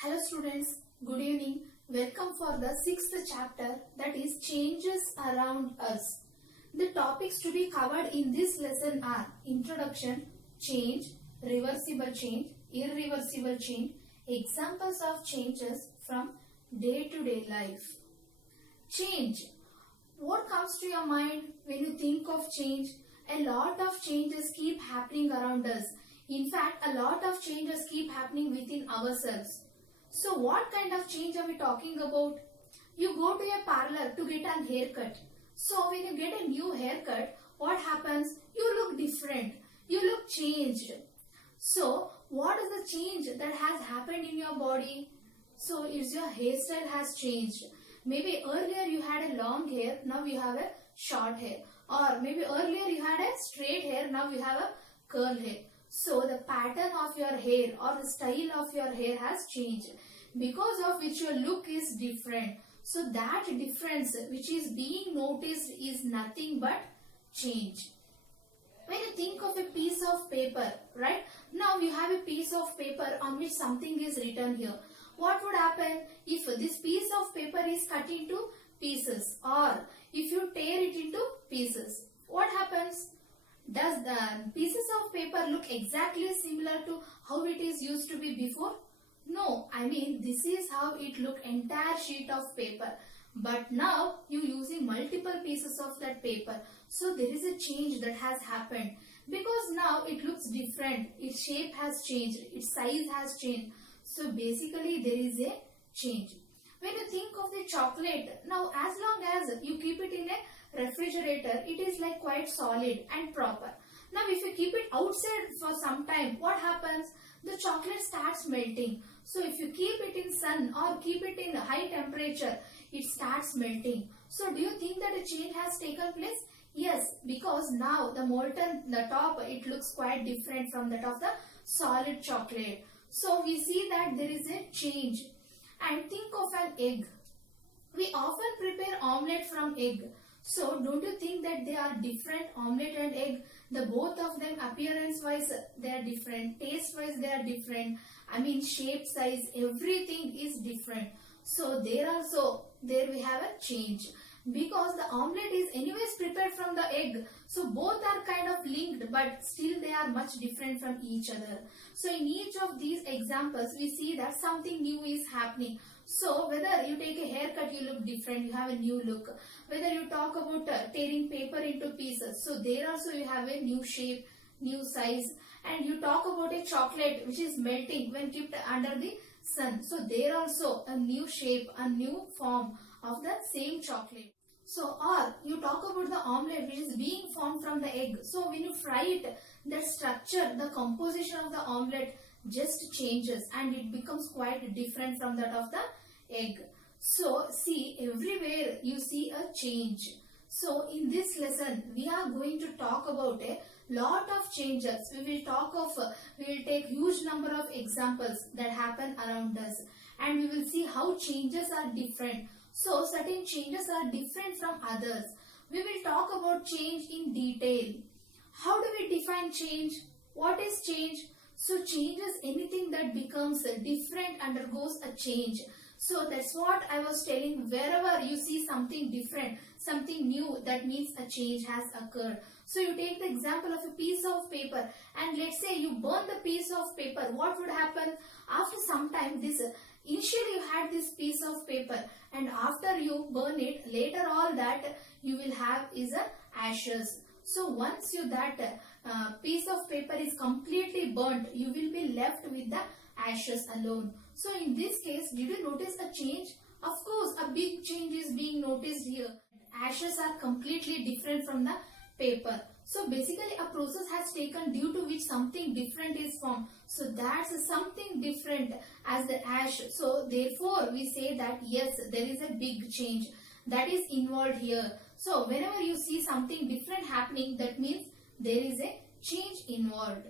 Hello students, good evening. Welcome for the 6th chapter, that is changes around us. The topics to be covered in this lesson are introduction, change, reversible change, irreversible change, examples of changes from day-to-day life. Change. What comes to your mind when you think of change? A lot of changes keep happening around us. In fact, a lot of changes keep happening within ourselves. So what kind of change are we talking about? You go to a parlor to get an haircut. So when you get a new haircut, what happens? You look different. You look changed. So what is the change that has happened in your body? So it's your hairstyle has changed. Maybe earlier you had a long hair, now you have a short hair. Or maybe earlier you had a straight hair, now you have a curl hair. So the pattern of your hair or the style of your hair has changed, because of which your look is different. So that difference which is being noticed is nothing but change. When you think of a piece of paper, right? Now you have a piece of paper on which something is written here. What would happen if this piece of paper is cut into pieces, or if you tear it into pieces? What happens? Does the pieces of paper look exactly similar to how it is used to be before? No, I mean this is how it looked, entire sheet of paper. But now you using multiple pieces of that paper. So there is a change that has happened, because now it looks different. Its shape has changed, its size has changed. So basically there is a change. When you think of the chocolate, now as long as you keep it in a refrigerator, it is like quite solid and proper. Now if you keep it outside for some time, what happens? The chocolate starts melting. So if you keep it in sun or keep it in high temperature, it starts melting. So do you think that a change has taken place? Yes, because now the top, it looks quite different from that of the solid chocolate. So we see that there is a change. And think of an egg. We often prepare omelette from egg. So don't you think that they are different, omelette and egg? The both of them appearance wise they are different, taste wise they are different. I mean shape, size, everything is different. So there we have a change. Because the omelette is anyways prepared from the egg. So both are kind of linked, but still they are much different from each other. So in each of these examples, we see that something new is happening. So whether you take a haircut, you look different, you have a new look. Whether you talk about tearing paper into pieces, so there also you have a new shape, new size. And you talk about a chocolate which is melting when kept under the sun. So there also a new shape, a new form of the same chocolate. So, or you talk about the omelette which is being formed from the egg. So when you fry it, the structure, the composition of the omelette just changes and it becomes quite different from that of the egg. So see, everywhere you see a change. So in this lesson, we are going to talk about a lot of changes. We will take huge number of examples that happen around us, and we will see how changes are different. So certain changes are different from others. We will talk about change in detail. How do we define change? What is change? So change is anything that becomes different, undergoes a change. So that's what I was telling. Wherever you see something different, something new, that means a change has occurred. So you take the example of a piece of paper, and let's say you burn the piece of paper. What would happen? After some time, initially you had this piece of paper, and after you burn it, later all that you will have is ashes. So once that piece of paper is completely burnt, you will be left with the ashes alone. So in this case, did you notice a change? Of course, a big change is being noticed here. Ashes are completely different from the paper. So basically a process has taken due to which something different is formed. So that's something different as the ash. So therefore we say that yes, there is a big change that is involved here. So whenever you see something different happening, that means there is a change involved.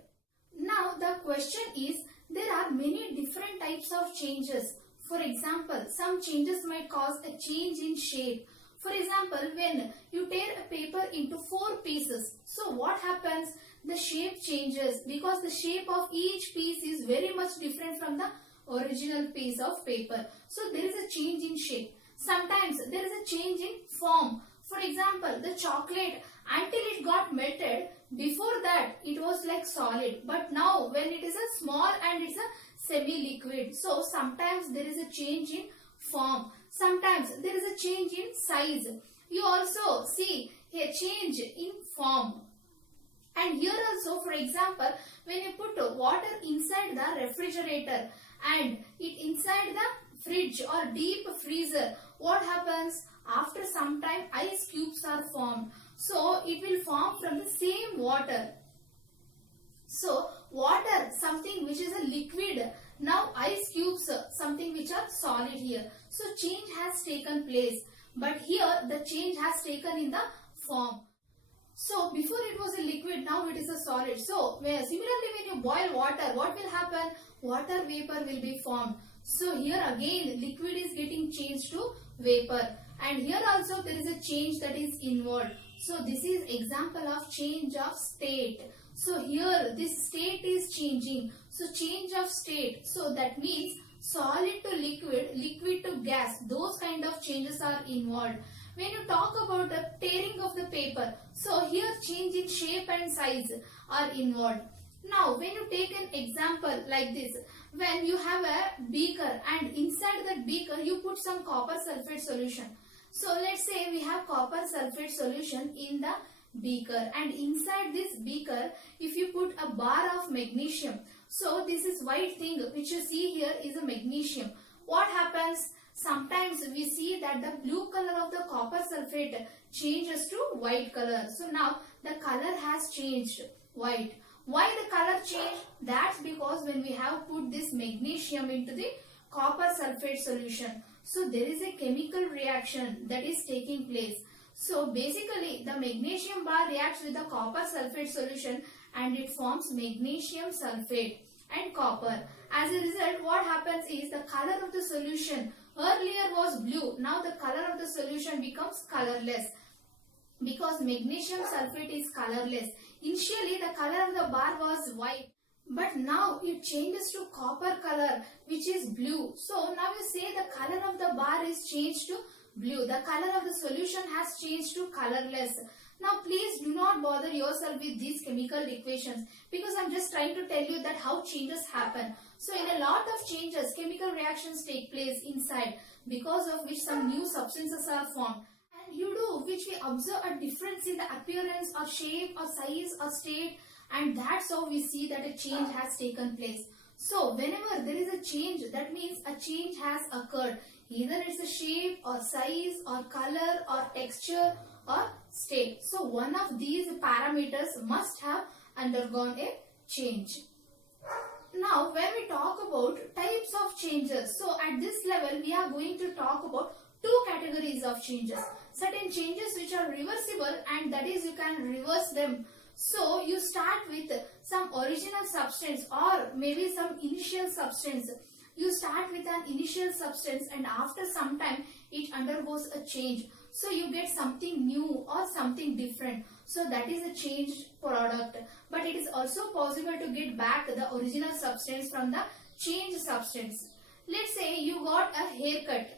Now the question is, there are many different types of changes. For example, some changes might cause a change in shape. For example, when you tear a paper into 4 pieces, so what happens? The shape changes because the shape of each piece is very much different from the original piece of paper. So there is a change in shape. Sometimes there is a change in form. For example, the chocolate, until it got melted, before that it was like solid, but now when it is a small and it's a semi-liquid, so sometimes there is a change in form, sometimes there is a change in size. You also see a change in form. And here also, for example, when you put water inside the refrigerator and it inside the fridge or deep freezer, what happens? After some time, ice cubes are formed. So it will form from the same water. So water, something which is a liquid. Now ice cubes, something which are solid here. So change has taken place. But here the change has taken in the form. So before it was a liquid, now it is a solid. So similarly, when you boil water, what will happen? Water vapor will be formed. So here again liquid is getting changed to vapor. And here also there is a change that is involved. So this is example of change of state. So here this state is changing. So change of state. So that means solid to liquid, liquid to gas. Those kind of changes are involved. When you talk about the tearing of the paper, so here change in shape and size are involved. Now when you take an example like this, when you have a beaker and inside that beaker you put some copper sulfate solution. So let's say we have copper sulfate solution in the beaker, and inside this beaker if you put a bar of magnesium, so this is white thing which you see here is a magnesium. What happens? Sometimes we see that the blue color of the copper sulfate changes to white color. So now the color has changed white. Why the color changed? That's because when we have put this magnesium into the copper sulfate solution, so there is a chemical reaction that is taking place. So basically the magnesium bar reacts with the copper sulfate solution and it forms magnesium sulfate and copper. As a result, what happens is the color of the solution earlier was blue. Now the color of the solution becomes colorless because magnesium sulfate is colorless. Initially the color of the bar was white, but now it changes to copper color which is blue. So now you say the color of the bar is changed to blue. The color of the solution has changed to colorless. Now please do not bother yourself with these chemical equations because I am just trying to tell you that how changes happen. So in a lot of changes, chemical reactions take place inside, because of which some new substances are formed. And you do which we observe a difference in the appearance or shape or size or state, and that's how we see that a change has taken place. So whenever there is a change, that means a change has occurred. Either it's a shape or size or color or texture or state. So one of these parameters must have undergone a change. Now when we talk about types of changes, so at this level we are going to talk about two categories of changes. Certain changes which are reversible, and that is you can reverse them. So you start with some original substance or maybe some initial substance. You start with an initial substance and after some time it undergoes a change. So you get something new or something different. So that is a changed product. But it is also possible to get back the original substance from the changed substance. Let's say you got a haircut.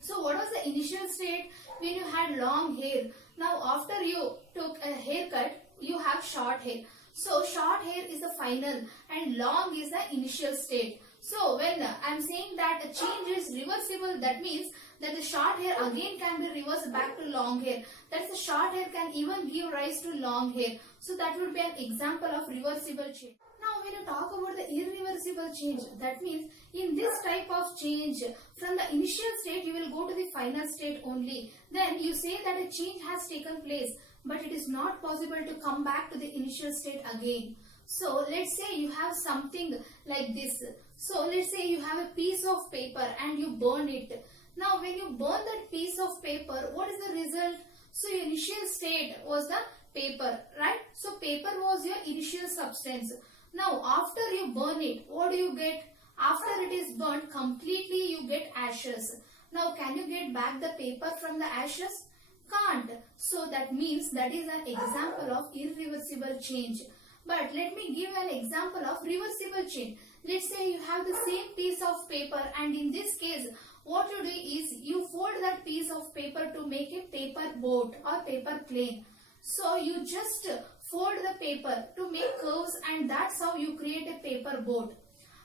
So what was the initial state? When you had long hair. Now after you took a haircut, you have short hair. So short hair is the final and long is the initial state. So when I am saying that a change is reversible, that means that the short hair again can be reversed back to long hair. That is, the short hair can even give rise to long hair. So that would be an example of reversible change. Now when you talk about the irreversible change, that means in this type of change, from the initial state you will go to the final state only. Then you say that a change has taken place, but it is not possible to come back to the initial state again. So let's say you have something like this. So let's say you have a piece of paper and you burn it. Now when you burn that piece of paper, what is the result? So your initial state was the paper, right? So paper was your initial substance. Now after you burn it, what do you get? After it is burnt completely, you get ashes. Now can you get back the paper from the ashes? Can't. So that means that is an example of irreversible change. But let me give an example of reversible change. Let's say you have the same piece of paper, and in this case what you do is you fold that piece of paper to make a paper boat or paper plane. So you just fold the paper to make curves, and that's how you create a paper boat.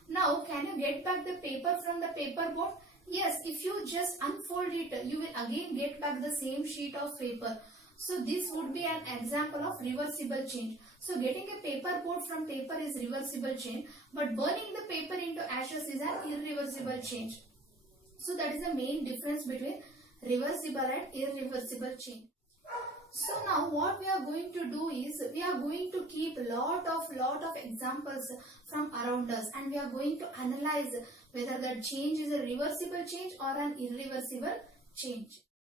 Now can you get back the paper from the paper boat? Yes, if you just unfold it, you will again get back the same sheet of paper. So this would be an example of reversible change. So getting a paper boat from paper is reversible change, but burning the paper into ashes is an irreversible change. So that is the main difference between reversible and irreversible change. So now what we are going to do is we are going to keep lot of examples from around us, and we are going to analyze whether that change is a reversible change or an irreversible change.